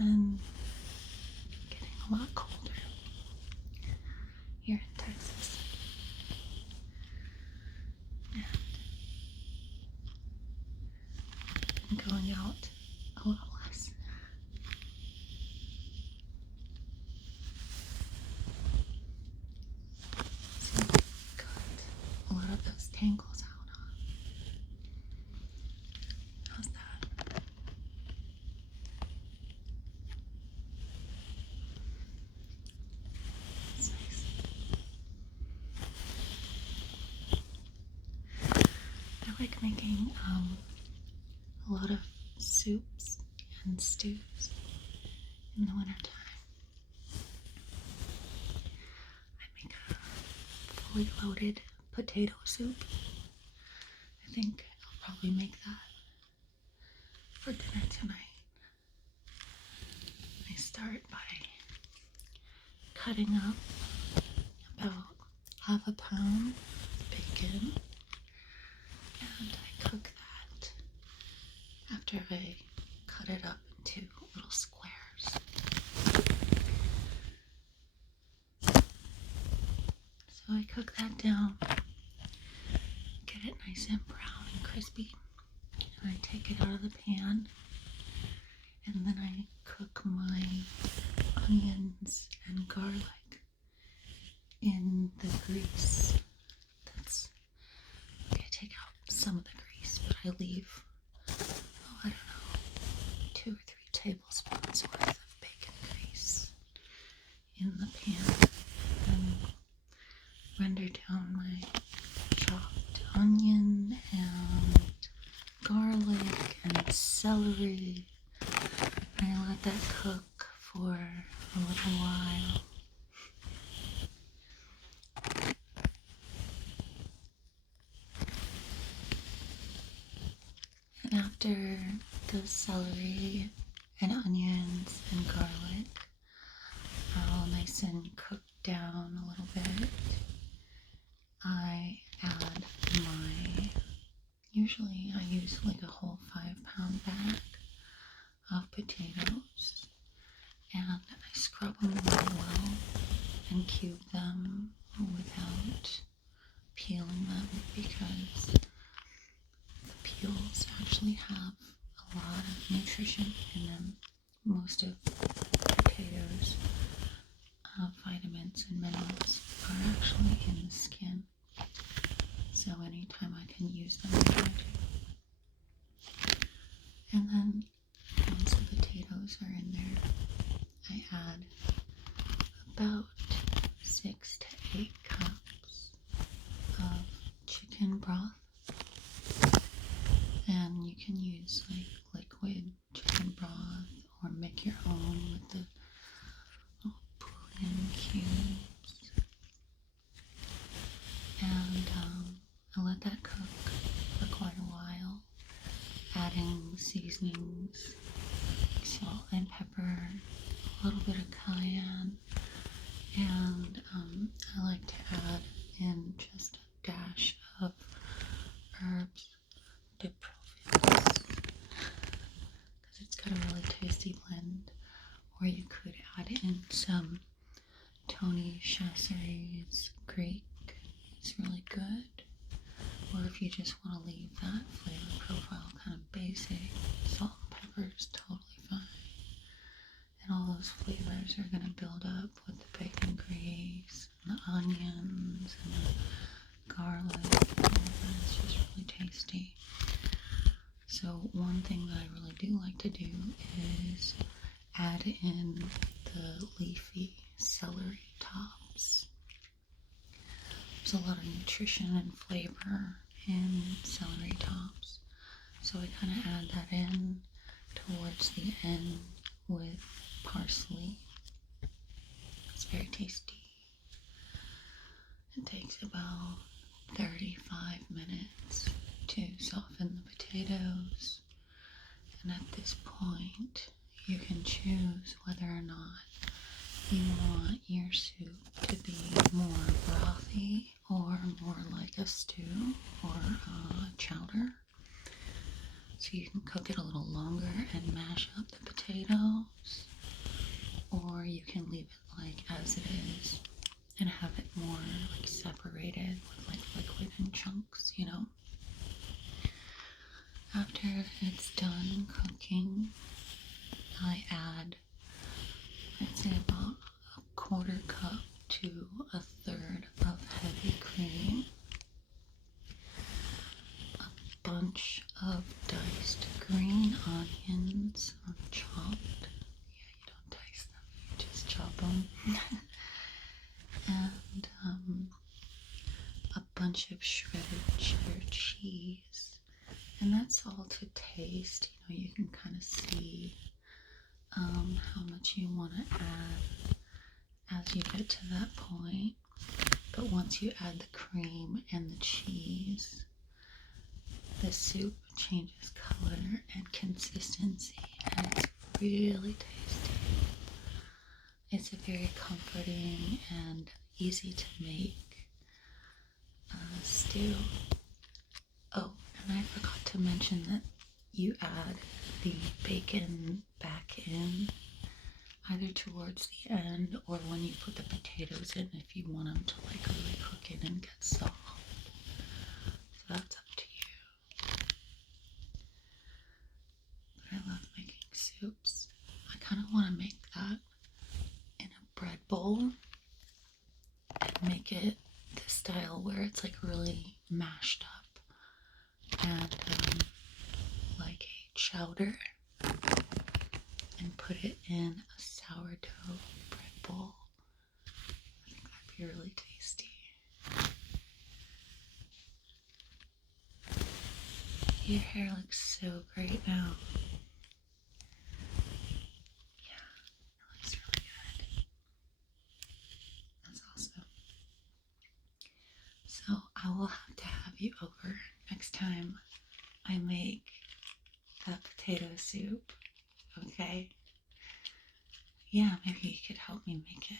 been getting a lot colder here in Texas. And been going out a lot less. So got a lot of those tangles out, huh? How's that? It's nice. I like making a lot of soups and stews in the wintertime. I make a fully loaded potato soup. I think I'll probably make that for dinner tonight. I start by cutting up about half a pound of bacon, and I cook that after I cut it up into little squares. So I cook that down, get it nice and brown and crispy, and I take it out of the pan, and then I cook my onions and garlic in the grease. I take out some of the grease, but I leave, I don't know, 2 or 3 tablespoons worth of bacon grease in the pan, and render down my chopped onion and garlic and celery. And I let that cook for a little while. And after the celery and onions and garlic are all nice and cooked down a little bit, I add usually I use like a whole 5-pound bag of potatoes, and I scrub them really well and cube them without peeling them, because the peels actually have a lot of nutrition in them. Most of potatoes, vitamins and minerals are actually in the skin. So anytime I can use them, I do. And then once the potatoes are in there, I add about 6 to 8 cups of chicken broth. And you can use like liquid chicken broth or make your own with the little bouillon cubes. And I let that cook for quite a while, adding seasonings, salt and pepper, a little bit of cayenne, and I like to add in just a dash of herbs de Provence, because it's got a really tasty blend. Or you could add in some Tony Chachere's Greek. It's really good. Or if you just want to leave that flavor profile kind of basic, salt and pepper is totally fine. And all those flavors are going to build up with the bacon grease and the onions and the garlic. And all that. It's just really tasty. So one thing that I really do like to do is add in the leafy celery tops. There's a lot of nutrition and flavor in celery tops, so I kind of add that in towards the end with parsley. It's very tasty. It takes about 35 minutes to soften the potatoes, and at this point you can choose whether or not you want your soup to be more brothy or more like a stew or a chowder. So you can cook it a little longer and mash up the potatoes, or you can leave it like as it is and have it more like separated with like liquid and chunks, you know. After it's done cooking, I add, I'd say about a quarter cup to a third of heavy cream, a bunch of diced green onions, chopped. Yeah, you don't dice them, you just chop them. And a bunch of shredded cheddar cheese. And that's all to taste. You know, you can kind of see how much you want to add as you get to that point. But once you add the cream and the cheese, the soup changes color and consistency, and it's really tasty. It's a very comforting and easy to make stew. Oh, and I forgot to mention that you add the bacon back in either towards the end or when you put the potatoes in if you want them to like really cook in and get soft. So that's up to you. But I love making soups. I kind of want to make that in a bread bowl and make it the style where it's like really mashed up and like a chowder, and put it in a sourdough bread bowl. I think that'd be really tasty. Your hair looks so great now. Yeah, it looks really good. That's awesome. So I will have to have you over next time I make that potato soup. Okay? Yeah, maybe you could help me make it.